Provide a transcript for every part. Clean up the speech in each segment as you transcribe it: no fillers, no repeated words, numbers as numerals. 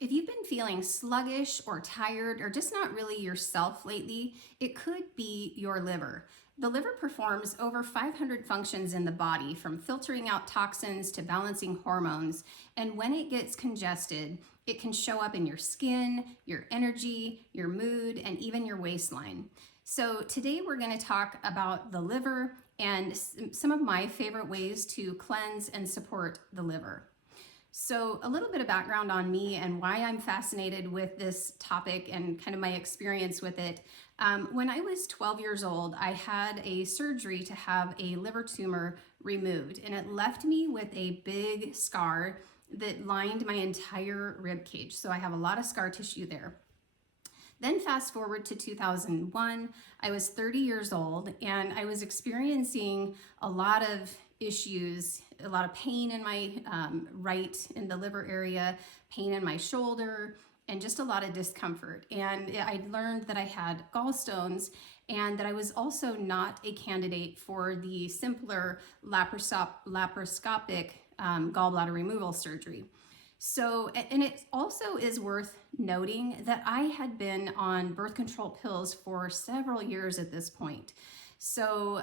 If you've been feeling sluggish or tired or just not really yourself lately, it could be your liver. The liver performs over 500 functions in the body, from filtering out toxins to balancing hormones. And when it gets congested, it can show up in your skin, your energy, your mood, and even your waistline. So today we're going to talk about the liver and some of my favorite ways to cleanse and support the liver. So a little bit of background on me and why I'm fascinated with this topic and kind of my experience with it. When I was 12 years old, I had a surgery to have a liver tumor removed, and it left me with a big scar that lined my entire rib cage. So I have a lot of scar tissue there. Then fast forward to 2001, I was 30 years old and I was experiencing a lot of issues, a lot of pain in my in the liver area, pain in my shoulder, and just a lot of discomfort. And I learned that I had gallstones and that I was also not a candidate for the simpler laparoscopic gallbladder removal surgery. So, and it also is worth noting that I had been on birth control pills for several years at this point. So,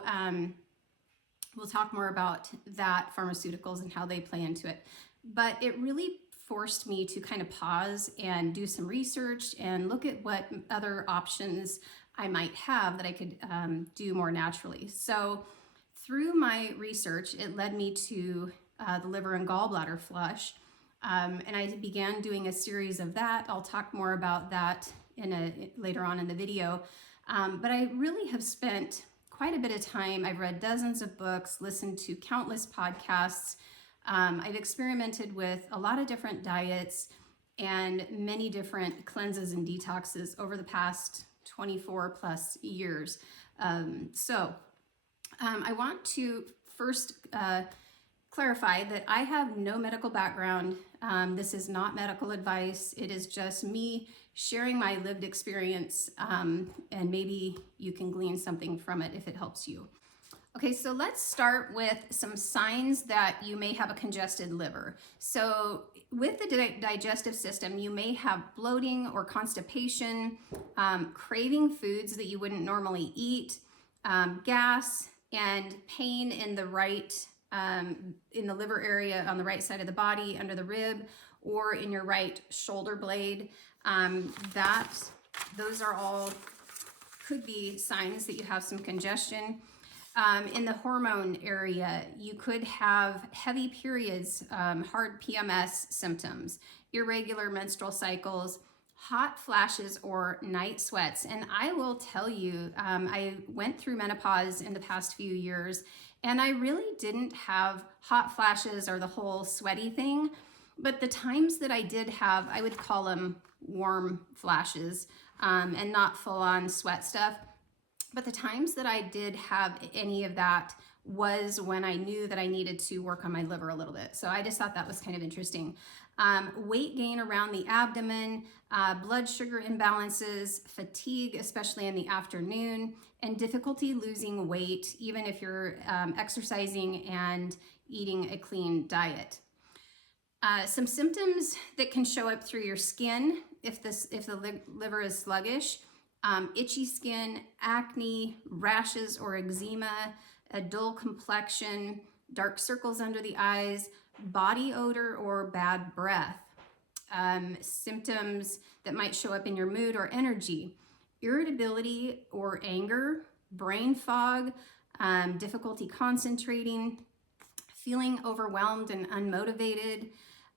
we'll talk more about that, pharmaceuticals and how they play into it. But it really forced me to kind of pause and do some research and look at what other options I might have that I could do more naturally. So, through my research, it led me to the liver and gallbladder flush. And I began doing a series of that. I'll talk more about that later on in the video. But I really have spent quite a bit of time. I've read dozens of books, listened to countless podcasts. I've experimented with a lot of different diets and many different cleanses and detoxes over the past 24 plus years. I want to first clarify that I have no medical background. This is not medical advice. It is just me sharing my lived experience, and maybe you can glean something from it if it helps you. Okay, so let's start with some signs that you may have a congested liver. So with the digestive system, you may have bloating or constipation, craving foods that you wouldn't normally eat, gas, and pain in the in the liver area on the right side of the body, under the rib, or in your right shoulder blade. Those are all could be signs that you have some congestion. In the hormone area, you could have heavy periods, hard PMS symptoms, irregular menstrual cycles, hot flashes, or night sweats. And I will tell you, I went through menopause in the past few years, and I really didn't have hot flashes or the whole sweaty thing. But the times that I did have, I would call them warm flashes, and not full-on sweat stuff. But the times that I did have any of that was when I knew that I needed to work on my liver a little bit. So I just thought that was kind of interesting. Weight gain around the abdomen, blood sugar imbalances, fatigue, especially in the afternoon, and difficulty losing weight, even if you're exercising and eating a clean diet. Some symptoms that can show up through your skin if the liver is sluggish: itchy skin, acne, rashes or eczema, a dull complexion, dark circles under the eyes, body odor or bad breath. Symptoms that might show up in your mood or energy: irritability or anger, brain fog, difficulty concentrating, feeling overwhelmed and unmotivated,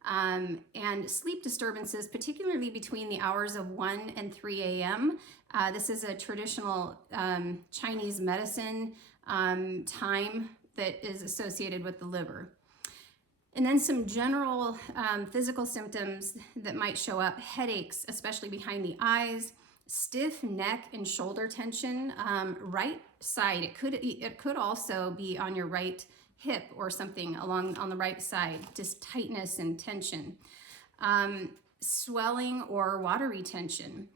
and sleep disturbances, particularly between the hours of 1 and 3 a.m. This is a traditional Chinese medicine time that is associated with the liver. And then some general physical symptoms that might show up: headaches, especially behind the eyes, stiff neck and shoulder tension, right side. It could also be on your right hip or something on the right side, just tightness and tension, swelling or water retention,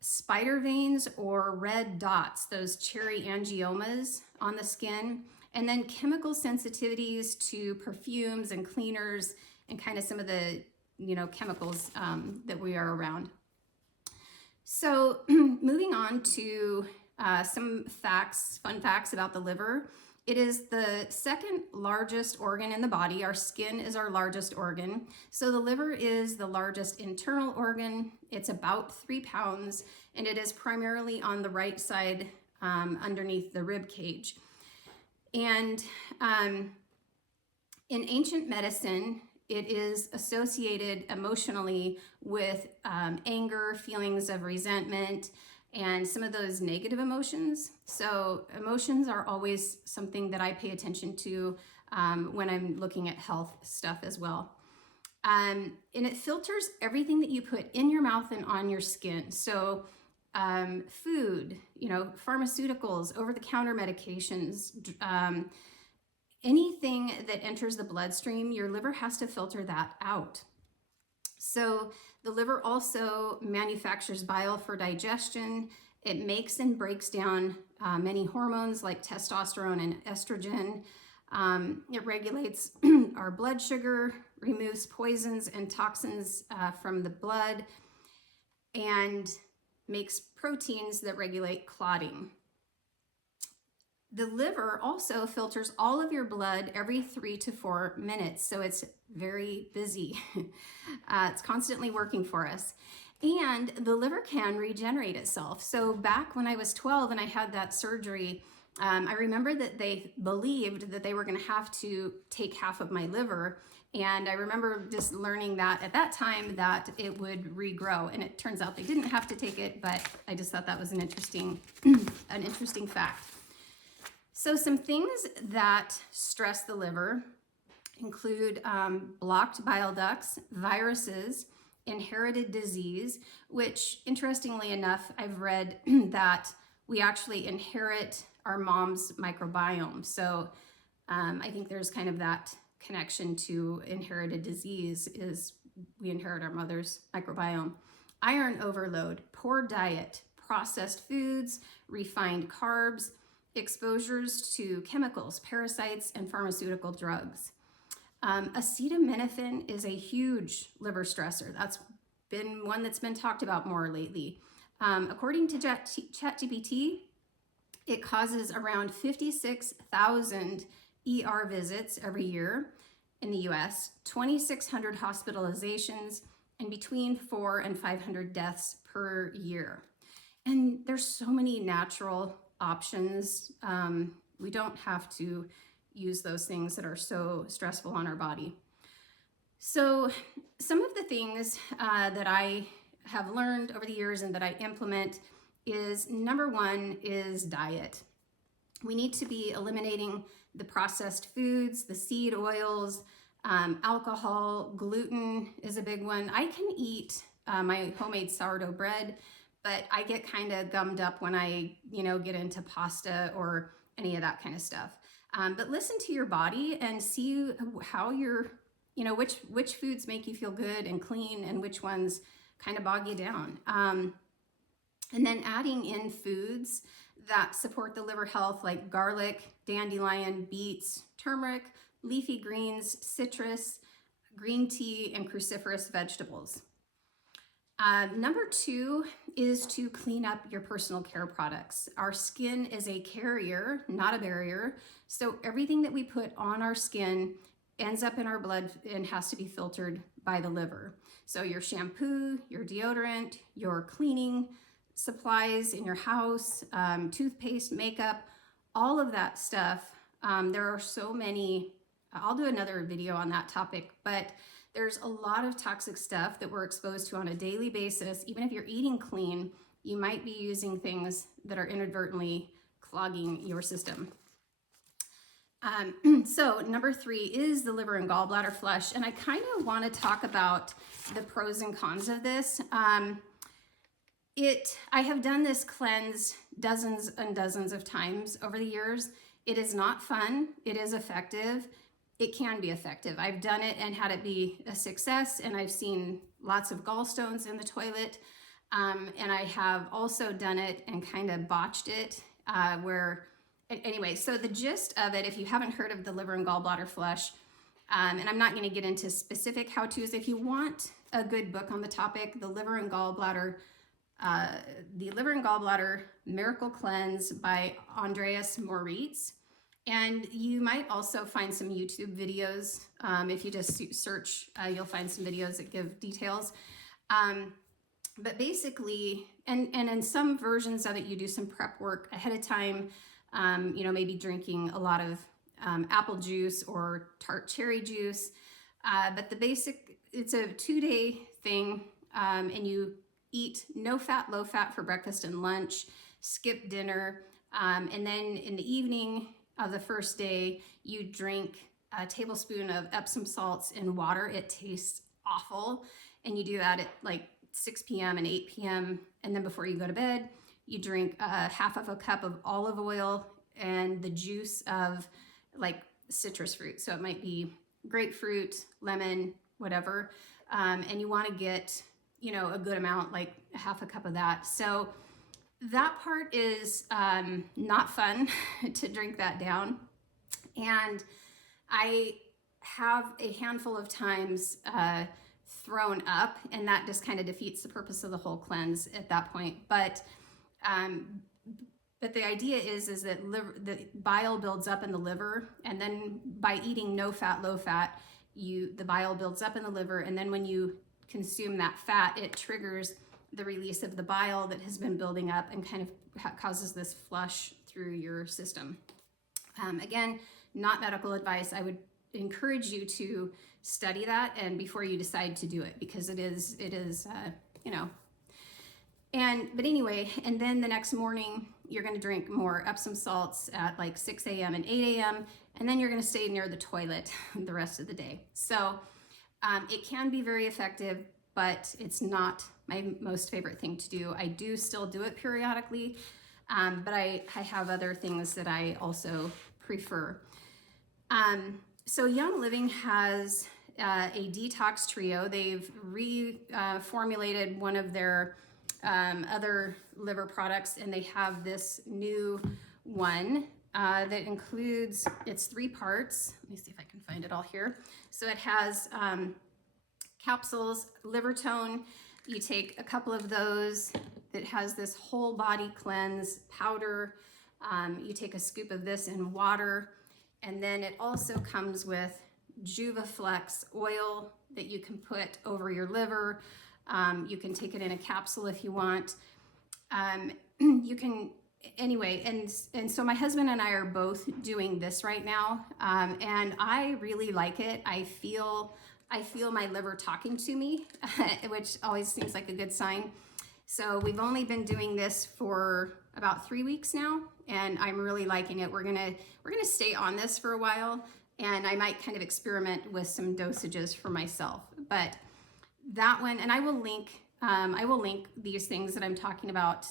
spider veins or red dots, those cherry angiomas on the skin, and then chemical sensitivities to perfumes and cleaners and kind of some of the chemicals that we are around. So moving on to some facts, fun facts about the liver. It is the second largest organ in the body. Our skin is our largest organ. So the liver is the largest internal organ. It's about 3 pounds, and it is primarily on the right side underneath the rib cage. And in ancient medicine, it is associated emotionally with anger, feelings of resentment, and some of those negative emotions. So emotions are always something that I pay attention to when I'm looking at health stuff as well. And it filters everything that you put in your mouth and on your skin. So food, pharmaceuticals, over-the-counter medications, anything that enters the bloodstream, your liver has to filter that out. So the liver also manufactures bile for digestion. It makes and breaks down many hormones like testosterone and estrogen. It regulates our blood sugar, removes poisons and toxins from the blood, and makes proteins that regulate clotting. The liver also filters all of your blood every 3 to 4 minutes, so it's very busy. It's constantly working for us. And the liver can regenerate itself. So back when I was 12 and I had that surgery, I remember that they believed that they were going to have to take half of my liver. And I remember just learning that at that time that it would regrow. And it turns out they didn't have to take it, but I just thought that was an interesting fact. So some things that stress the liver include blocked bile ducts, viruses, inherited disease, which interestingly enough, I've read that we actually inherit our mom's microbiome. So I think there's kind of that connection to inherited disease is we inherit our mother's microbiome. Iron overload, poor diet, processed foods, refined carbs, exposures to chemicals, parasites, and pharmaceutical drugs. Acetaminophen is a huge liver stressor. That's been one that's been talked about more lately. According to ChatGPT, it causes around 56,000 ER visits every year in the US, 2,600 hospitalizations, and between 400 and 500 deaths per year. And there's so many natural options. We don't have to use those things that are so stressful on our body. So some of the things that I have learned over the years and that I implement is, number one is diet. We need to be eliminating the processed foods, the seed oils, alcohol, gluten is a big one. I can eat my homemade sourdough bread, but I get kind of gummed up when I, get into pasta or any of that kind of stuff. But listen to your body and see how you're, which foods make you feel good and clean and which ones kind of bog you down. And then adding in foods that support the liver health like garlic, dandelion, beets, turmeric, leafy greens, citrus, green tea, and cruciferous vegetables. Number two is to clean up your personal care products. Our skin is a carrier, not a barrier. So everything that we put on our skin ends up in our blood and has to be filtered by the liver. So your shampoo, your deodorant, your cleaning supplies in your house, toothpaste, makeup, all of that stuff. There are so many, I'll do another video on that topic, but there's a lot of toxic stuff that we're exposed to on a daily basis. Even if you're eating clean, you might be using things that are inadvertently clogging your system. So number three is the liver and gallbladder flush. And I kind of want to talk about the pros and cons of this. I have done this cleanse dozens and dozens of times over the years. It is not fun. It is effective. It can be effective. I've done it and had it be a success, and I've seen lots of gallstones in the toilet. And I have also done it and kind of botched it anyway, so the gist of it, if you haven't heard of the liver and gallbladder flush, And I'm not going to get into specific how-tos. If you want a good book on the topic, The Liver and Gallbladder Miracle Cleanse by Andreas Moritz. And you might also find some YouTube videos. If you just search, you'll find some videos that give details. But basically, and in some versions of it, you do some prep work ahead of time, you know, maybe drinking a lot of apple juice or tart cherry juice. But the basic, it's a 2-day thing, and you eat no fat, low fat for breakfast and lunch, skip dinner, and then in the evening of the first day, you drink a tablespoon of Epsom salts in water. It tastes awful. And you do that at like 6 p.m. and 8 p.m. And then before you go to bed, you drink half of a cup of olive oil and the juice of like citrus fruit. So it might be grapefruit, lemon, whatever. And you want to get, you know, a good amount, like half a cup of that. So that part is not fun to drink that down. And I have a handful of times thrown up, and that just kind of defeats the purpose of the whole cleanse at that point. But the idea is that the bile builds up in the liver, and then by eating no fat, low fat, the bile builds up in the liver, and then when you consume that fat, it triggers the release of the bile that has been building up and kind of causes this flush through your system. Again, not medical advice. I would encourage you to study that and before you decide to do it, because it is you know. But anyway, and then the next morning you're going to drink more Epsom salts at like 6 a.m. and 8 a.m. and then you're going to stay near the toilet the rest of the day. So it can be very effective, but it's not my most favorite thing to do. I do still do it periodically, but I have other things that I also prefer. So Young Living has a detox trio. They've reformulated one of their other liver products, and they have this new one that includes, it's 3 parts. Let me see if I can find it all here. So it has capsules, liver tone. You take a couple of those. It has this whole body cleanse powder. You take a scoop of this in water, and then it also comes with Juvaflex oil that you can put over your liver. You can take it in a capsule if you want. You can, anyway, and so my husband and I are both doing this right now, and I really like it. I feel my liver talking to me, which always seems like a good sign. So we've only been doing this for about 3 weeks now, and I'm really liking it. We're gonna stay on this for a while, and I might kind of experiment with some dosages for myself. But that one, and I will link these things that I'm talking about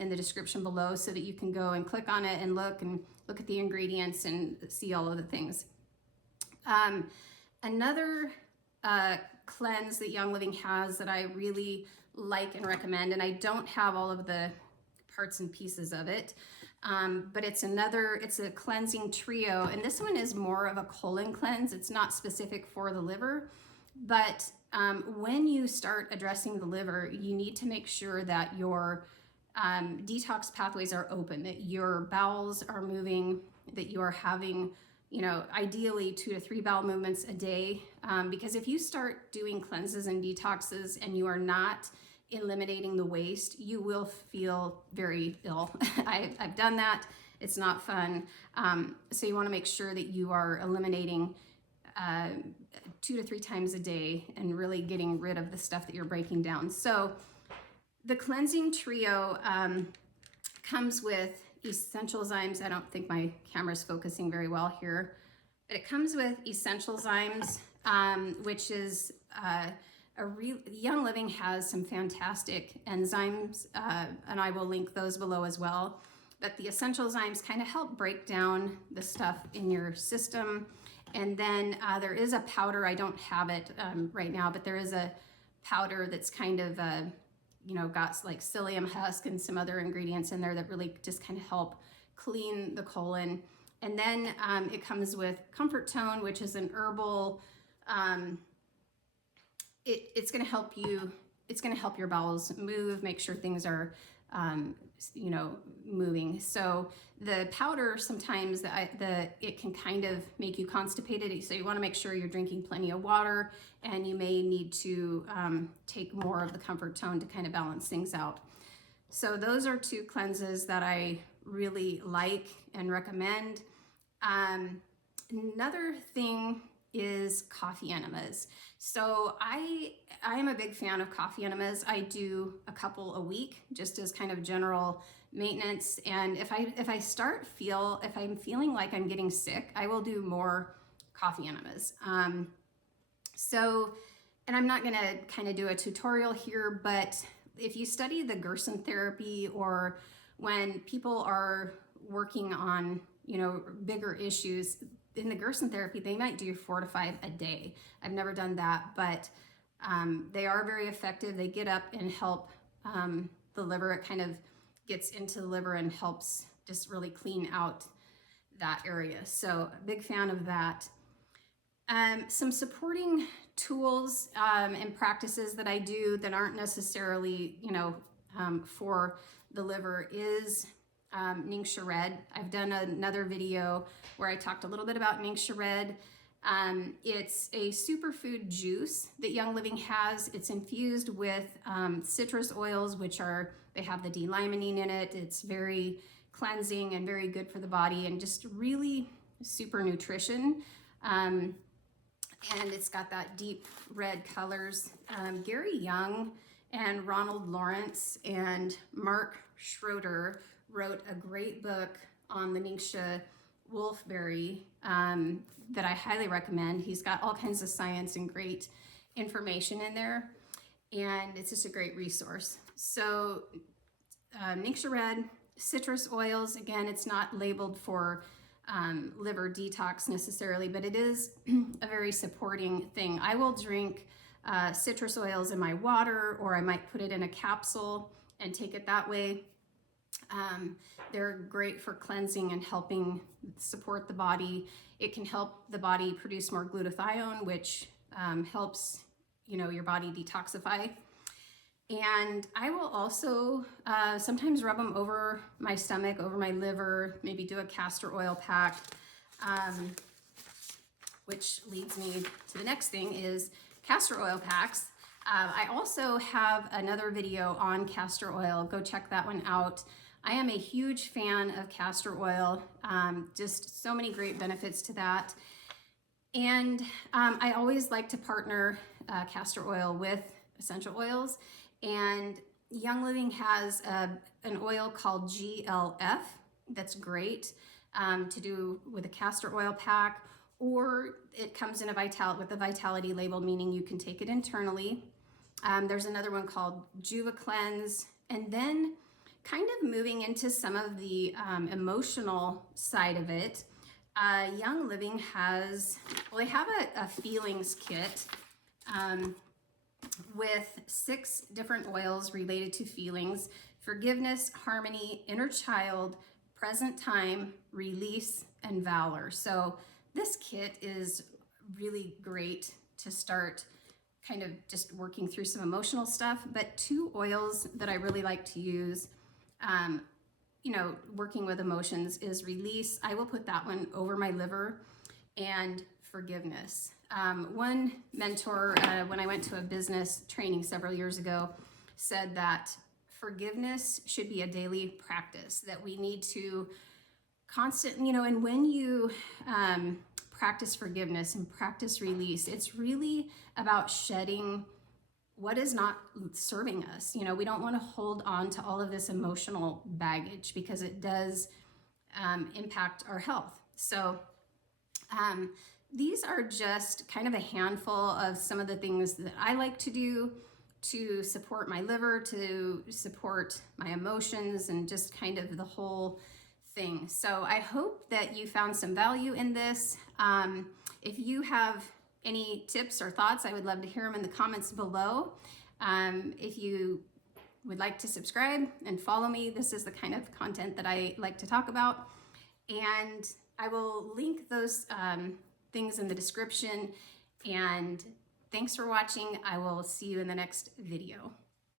in the description below, so that you can go and click on it and look at the ingredients and see all of the things. Another cleanse that Young Living has that I really like and recommend, and I don't have all of the parts and pieces of it, but it's a cleansing trio, and this one is more of a colon cleanse. It's not specific for the liver, but when you start addressing the liver, you need to make sure that your detox pathways are open, that your bowels are moving, that you are having, you know, ideally 2 to 3 bowel movements a day, because if you start doing cleanses and detoxes and you are not eliminating the waste, you will feel very ill. I've done that. It's not fun. So you want to make sure that you are eliminating 2 to 3 times a day and really getting rid of the stuff that you're breaking down. So the cleansing trio comes with essential zymes. I don't think my camera's focusing very well here, but it comes with essential zymes, which is Young Living has some fantastic enzymes, and I will link those below as well. But the essential zymes kind of help break down the stuff in your system. And then there is a powder, I don't have it right now, but there is a powder that's kind of, you know, got like psyllium husk and some other ingredients in there that really just kind of help clean the colon. And then it comes with Comfort Tone, which is an herbal, it's going to help you, it's going to help your bowels move, make sure things are, you know, moving. So the powder, sometimes it can kind of make you constipated. So you want to make sure you're drinking plenty of water, and you may need to take more of the Comfort Tone to kind of balance things out. So those are 2 cleanses that I really like and recommend. Another thing is coffee enemas. So I am a big fan of coffee enemas. I do a couple a week just as kind of general maintenance. And if I'm feeling like I'm getting sick, I will do more coffee enemas. And I'm not gonna kind of do a tutorial here, but if you study the Gerson therapy, or when people are working on, you know, bigger issues, in the Gerson therapy, they might do 4 to 5 a day. I've never done that, but they are very effective. They get up and help the liver. It kind of gets into the liver and helps just really clean out that area. So a big fan of that. Some supporting tools and practices that I do that aren't necessarily, you know, for the liver is Ningxia Red. I've done another video where I talked a little bit about Ningxia Red. It's a superfood juice that Young Living has. It's infused with citrus oils, they have the D-limonene in it. It's very cleansing and very good for the body, and just really super nutrition. And it's got that deep red colors. Gary Young and Ronald Lawrence and Mark Schroeder wrote a great book on the Ningxia wolfberry that I highly recommend. He's got all kinds of science and great information in there, and it's just a great resource. So Ningxia Red, citrus oils, again, it's not labeled for liver detox necessarily, but it is a very supporting thing. I will drink citrus oils in my water, or I might put it in a capsule and take it that way. They're great for cleansing and helping support the body. It can help the body produce more glutathione, which helps, you know, your body detoxify. And I will also sometimes rub them over my stomach, over my liver, maybe do a castor oil pack, which leads me to the next thing is castor oil packs. I also have another video on castor oil. Go check that one out. I am a huge fan of castor oil. Just so many great benefits to that. And I always like to partner castor oil with essential oils. And Young Living has an oil called GLF that's great to do with a castor oil pack, or it comes in with a vitality label, meaning you can take it internally. There's another one called Juva Cleanse. And then kind of moving into some of the emotional side of it, Young Living has, well, they have a feelings kit with 6 different oils related to feelings: forgiveness, harmony, inner child, present time, release, and valor. So this kit is really great to start kind of just working through some emotional stuff. But 2 oils that I really like to use, you know, working with emotions, is release. I will put that one over my liver, and forgiveness. One mentor, when I went to a business training several years ago, said that forgiveness should be a daily practice, that we need to constantly, you know, and when you practice forgiveness and practice release, it's really about shedding what is not serving us. You know, we don't want to hold on to all of this emotional baggage, because it does impact our health. So these are just kind of a handful of some of the things that I like to do to support my liver, to support my emotions, and just kind of the whole thing. So I hope that you found some value in this. If you have any tips or thoughts, I would love to hear them in the comments below. If you would like to subscribe and follow me, this is the kind of content that I like to talk about. And I will link those things in the description, and thanks for watching. I will see you in the next video.